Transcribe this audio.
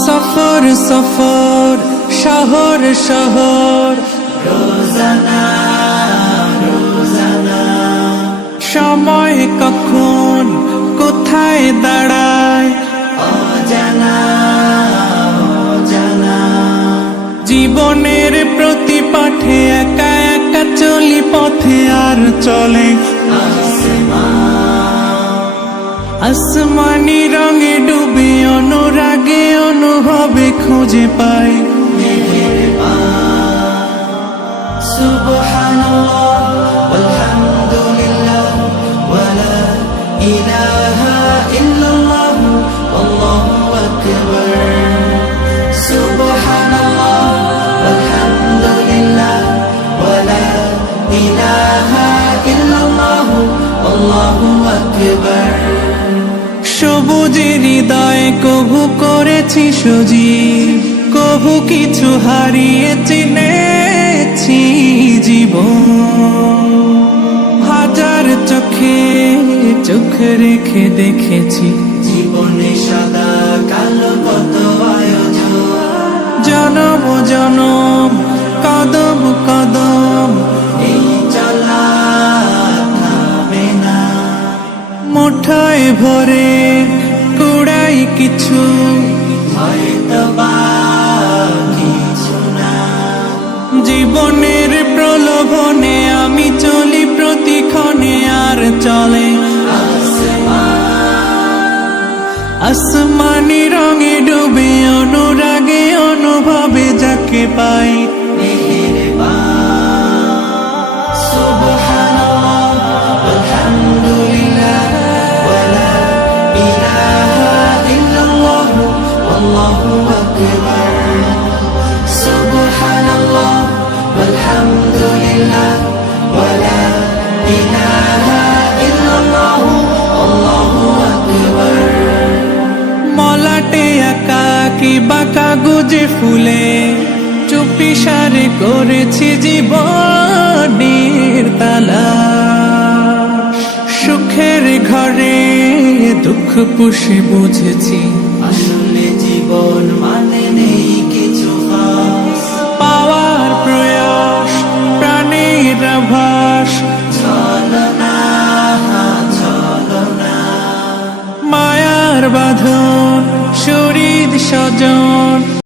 সফর সফর শহর শহর রোজানা রোজানা সময় কখন কোথায় দাঁড়ায় অজানা অজানা জীবনের প্রতি পাঠে একা একা চলি পথে আর চলে আসমানি রঙে ডুবে অনুরাগে অনুভবে খুঁজে পাই সুবহানাল্লাহ ওয়ালহামদুলিল্লাহ ওয়ালা ইলাহা ইল্লাল্লাহ আল্লাহু আকবার সুবহানাল্লাহ ওয়ালহামদুলিল্লাহ ওয়ালা ইলাহা ইল্লাল্লাহ আল্লাহু আকবার সবুজের হৃদয় কভু করেছি সজীব কভু কিছু হারিয়ে চিনেছি জীবন হাজার চোখে চোখ রেখে দেখেছি জীবনে সাদা কালো কত আয়োজন জনম জনম কদম কদম এই চলা থামে না মুঠোয় ভরে কুড়াই কিছু হয়তো বা কিছু না জীবনের প্রলোভনে আমি চলি প্রতিক্ষণে আর চলে আসমানি রঙে ডুবে অনুরাগে অনুভবে যাকে পাই সুবহানাল্লাহ আলহামদুলিল্লাহ ওয়ালা ইলাহা ইল্লাল্লাহ আল্লাহু আকবার সুবহানাল্লাহ আলহামদুলিল্লাহ ওয়ালা ইলাহা ইল্লাল্লাহ আল্লাহু আকবার মলাটে একাকি বাঁকা গুজে ফুলে চুপি সারে করেছি জীবনের তালা সুখের ঘরে দুঃখ পুষে বুঝেছি আসলে জীবন মানে নেই কিছু খাস পাওয়ার প্রয়াস প্রাণের আভাস চলো না মায়ার বাঁধন শরীর স্বজন